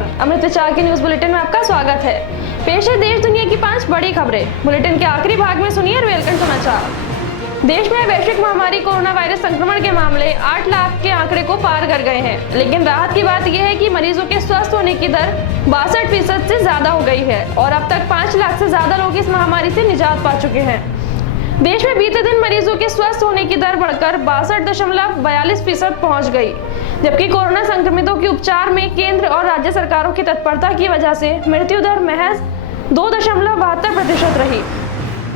Everyone, अमृत विचार के news bulletin में आपका स्वागत है। पेश है देश दुनिया की 5 बड़ी खबरें। बुलेटिन के आखिरी भाग में सुनिए रेलखंड समाचार। देश में वैश्विक महामारी कोरोना वायरस संक्रमण के मामले 8 लाख के आंकड़े को पार कर गए हैं, लेकिन राहत की बात यह है कि मरीजों के स्वस्थ होने की दर 62% से ज्यादा हो गई है और अब तक 5 लाख से ज्यादा लोग इस महामारी से निजात पा चुके हैं। देश में बीते दिन मरीजों के स्वस्थ होने की दर बढ़कर 62.42% पहुंच गई, जबकि कोरोना संक्रमितों के उपचार में केंद्र और राज्य सरकारों की तत्परता की वजह से मृत्यु दर महज 2.72% रही।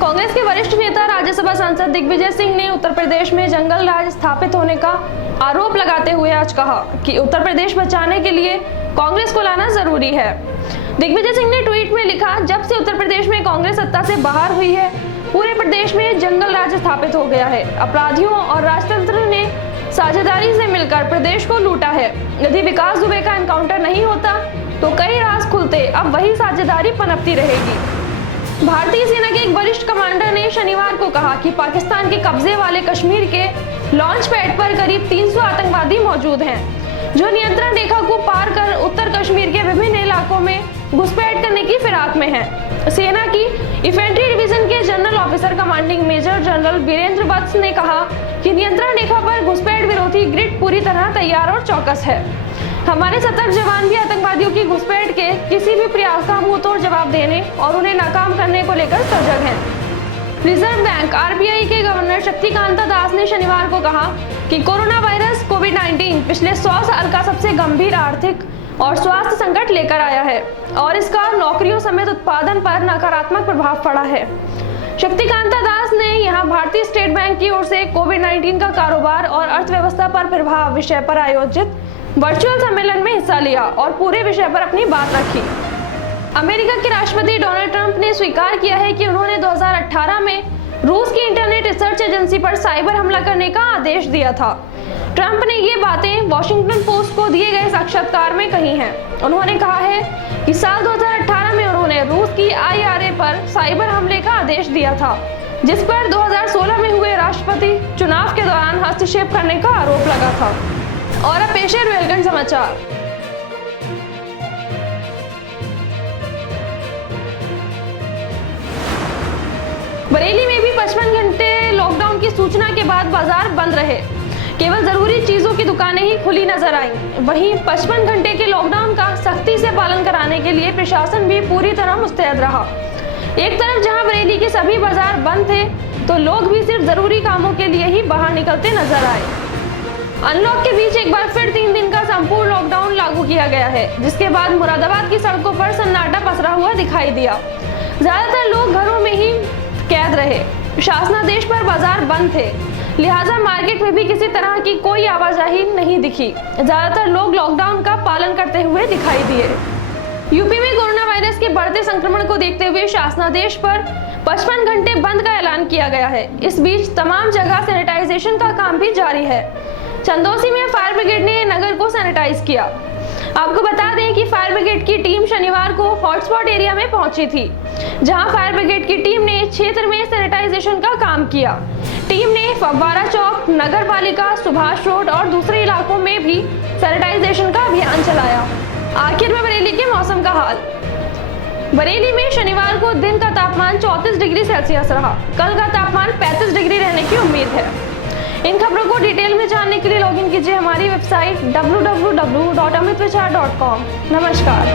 कांग्रेस के वरिष्ठ नेता राज्यसभा सांसद दिग्विजय सिंह ने उत्तर प्रदेश में जंगल राज स्थापित होने का आरोप लगाते हुए आज कहा कि उत्तर प्रदेश बचाने के लिए कांग्रेस को लाना जरूरी है। दिग्विजय सिंह ने ट्वीट में लिखा, जब से उत्तर प्रदेश में कांग्रेस सत्ता से बाहर हुई है, पूरे प्रदेश में जंगल राज स्थापित हो गया है। अपराधियों और राजतंत्र ने साझेदारी से मिलकर प्रदेश को लूटा है। यदि विकास दुबे का एनकाउंटर नहीं होता तो कई राज खुलते, अब वही साझेदारी पनपती रहेगी। भारतीय सेना के एक वरिष्ठ कमांडर ने शनिवार को कहा कि पाकिस्तान के कब्जे वाले कश्मीर के लॉन्च पैड पर करीब 300 आतंकवादी मौजूद हैं, जो नियंत्रण रेखा को पार कर उत्तर कश्मीर के विभिन्न इलाकों में घुसपैठ करने की फिराक में हैं। सेना की इन्फेंट्री डिवीजन के general officer commanding major general Virendra Vats ने कहा कि नियंत्रण रेखा पर घुसपैठ विरोधी ग्रिड पूरी तरह तैयार और चौकस है। हमारे सतर्क जवान भी आतंकवादियों की घुसपैठ के किसी भी प्रयास का मुंहतोड़ जवाब देने और उन्हें नाकाम करने को लेकर सजग हैं। रिजर्व बैंक आरबीआई के गवर्नर शक्तिकांता दास ने शनिवार को कहा कि कोरोना वायरस कोविड-19 पिछले 100 साल का सबसे गंभीर आर्थिक और स्वास्थ्य संकट लेकर आया है और इसका नौकरियों समेत उत्पादन पर नकारात्मक प्रभाव पड़ा है। शक्तिकांता दास ने यहां भारतीय स्टेट बैंक की ओर से कोविड-19 का कारोबार और अर्थव्यवस्था पर प्रभाव विषय पर आयोजित वर्चुअल सम्मेलन में हिस्सा लिया और पूरे विषय पर अपनी बात रखी। अमेरिका के राष्ट्रपति डोनाल्ड ट्रंप ने स्वीकार किया है कि उन्होंने 2018 में रूस की इंटरनेट रिसर्च एजेंसी पर साइबर हमला करने का आदेश दिया था। ट्रंप ने ये बातें वॉशिंगटन पोस्ट को दिए गए साक्षात्कार में कही हैं। उन्होंने कहा है कि साल 2018 में उन्होंने रूस की IRA पर साइबर हमले का आदेश दिया था, जिस पर 2016 में हुए राष्ट्रपति चुनाव के दौरान हस्तक्षेप करने का आरोप लगा था। और अब पेश है रेलखंड समाचार। बरेली में भी 55 घंटे लॉकडाउन की सूचना के बाद बाजार बंद रहे। केवल जरूरी चीजों की दुकानें ही खुली नजर आईं। वहीं 55 घंटे के लॉकडाउन का सख्ती से पालन कराने के लिए प्रशासन भी पूरी तरह मुस्तैद रहा। एक तरफ जहां बरेली के सभी बाजार बंद थे, तो लोग भी सिर्फ जरूरी कामों के लिए ही बाहर निकलते नजर आए। अनलॉक के बीच एक बार फिर 3 दिन का संपूर्ण लॉकडाउन लागू किया गया है, जिसके बाद मुरादाबाद की सड़कों पर सन्नाटा पसरा हुआ दिखाई दिया। ज्यादातर लोग घरों में ही कैद रहे। शासनादेश पर बाजार बंद थे, लिहाजा मार्केट में भी किसी तरह की कोई आवाजाही नहीं दिखी। ज्यादातर लोग लॉकडाउन का पालन करते हुए दिखाई दिए। यूपी में कोरोना वायरस के बढ़ते संक्रमण को देखते हुए शासनादेश पर 55 घंटे बंद का ऐलान किया गया है। इस बीच तमाम जगह सैनिटाइजेशन का काम भी जारी है। चंदौसी में फायर ब्रिगेड ने नगर को सैनिटाइज किया। आपको बता दें कि फायर ब्रिगेड की टीम शनिवार को हॉटस्पॉट एरिया में पहुंची थी, जहां फायर ब्रिगेड की टीम ने क्षेत्र में सैनिटाइजेशन का काम किया। टीम ने फव्वारा चौक, नगर पालिका, सुभाष रोड और दूसरे इलाकों में भी सैनिटाइजेशन का अभियान चलाया। आखिर में बरेली के मौसम का हाल। बरेली में शनिवार को दिन का तापमान 34 डिग्री सेल्सियस रहा। कल का तापमान 35 डिग्री रहने की उम्मीद है। इन खबरों को डिटेल में जानने के लिए लॉगिन कीजिए हमारी वेबसाइट www.amritvichar.com। नमस्कार।